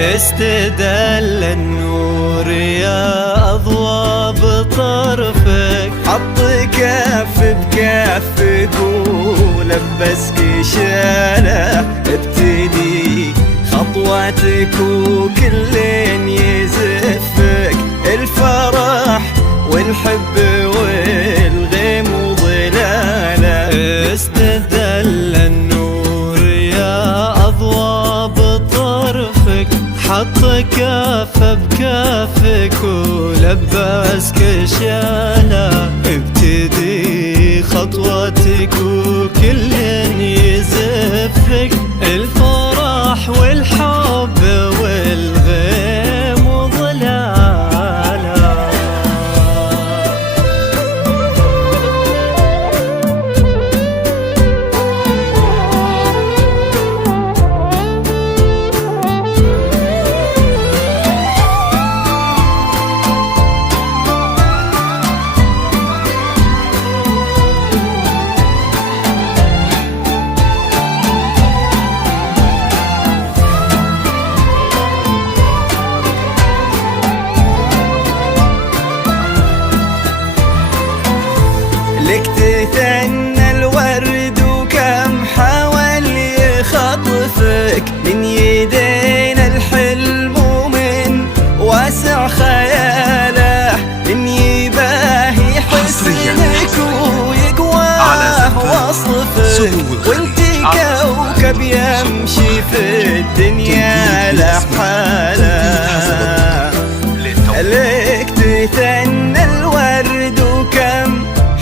استدل النور يا أضواء بطرفك، حط كف بكفك ولبسك شاله، ابتدي خطواتك وكل يزفك، الفرح والحب والغيم وظلاله. استدل النور يا أضواء بطرفك، حط كف بكفك ولبسك شاله، ابتدي خطواتك وكل يزفك، الفرح والحب والغيم وظلاله. لك تثنى الورد وكم حاول يخطفك، من يدينا الحلم ومن واسع خياله، من يباهي حسنك ويقواه وصفك، وانتي كوكب يمشي في الدنيا لحاله. لك تثنى الورد وكم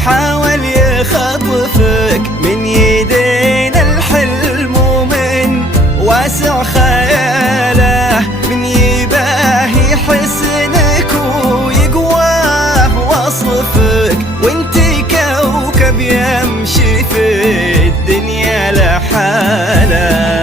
حاول يخطفك، من يدينا الحلم ومن واسع خياله، من يباهي حسنك ويقواه وصفك، وانتي كوكب يمشي في الدنيا لحاله.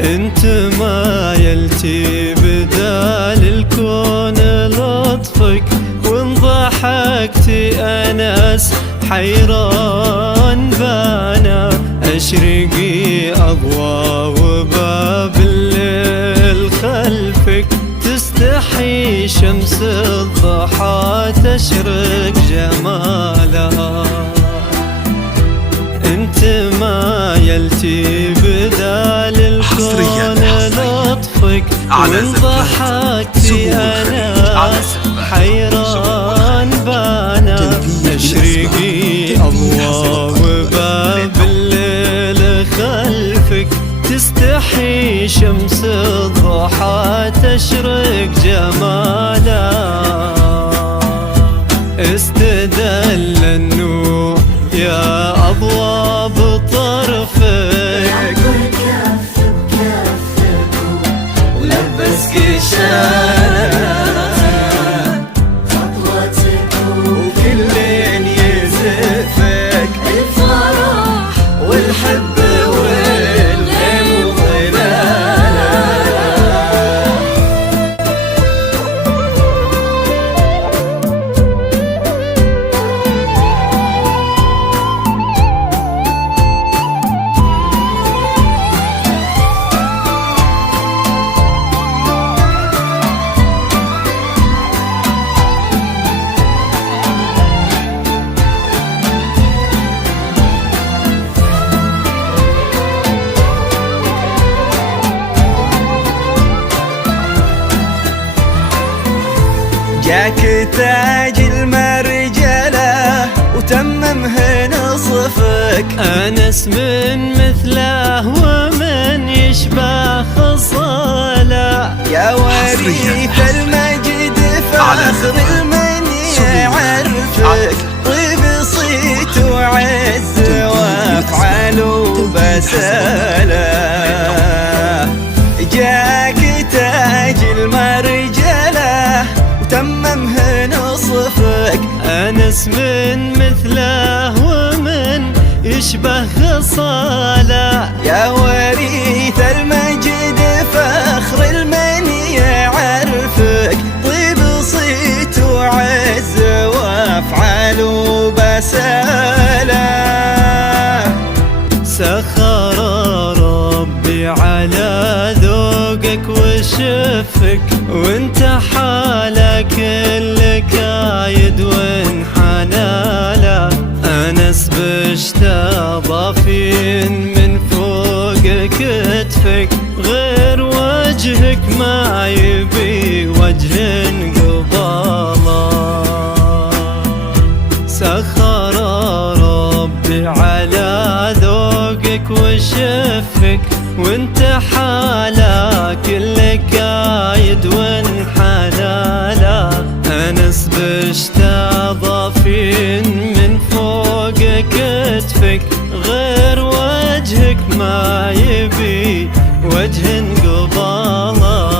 انت ما يلتي بدال الكون لطفك، وان ضحكتي انس حيران بانا، اشرقي اضواء وباب الليل خلفك، تستحي شمس الضحى تشرق جمالها. انت ما يلتي بدال الكون لطفك، وان ضحكتي انس حيران بانا، اشرقي اضواء وباب الليل خلفك، تستحي شمس الضحى تشرق جمالها. استدل النور يا أضواء بطرفك، ولبسك شاله، خطوتك وكل يزفك، الفرح والحب والغيم وظلاله. جاك تاج المرجله وتممه نصفك، أنس من مثله ومن يشبه خصاله، يا وريث المجد فاخر المن يعرفك، طيب صيت وعز وافعال وبساله. جاك تاج المرجله وتممه نصفك، أنس من مثله ومن يشبه خصاله، يا وريث المجد فخر المن يعرفك، طيب صيت وعز وافعال وبساله. سخر ربي على ذوق وشفك وانت حالك اللي كايد وانحنالا. انس بشتا ضافين من فوق كتفك، غير وجهك ما يبي وجه قباله. سخر ربي على ذوقك وشفك وانت حالك اللي كايد وانحنالا. انس بشتا ضافين من فوق كتفك، غير وجهك ما يبي وجه قباله.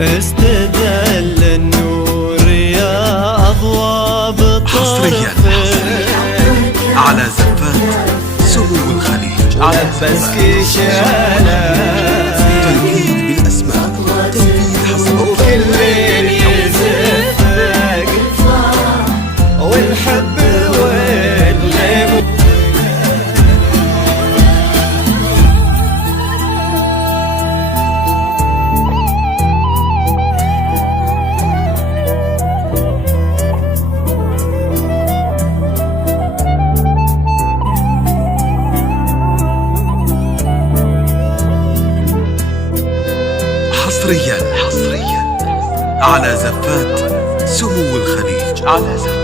استدل النور يا أضواء بطرفك على زفات سمو الخليج. على بسكي شالا تنفيذ بالأسماء، تنفيذ حصري. وكل ليل يزفك والحب والليمون. حصريا على زفات سمو الخليج. على زفات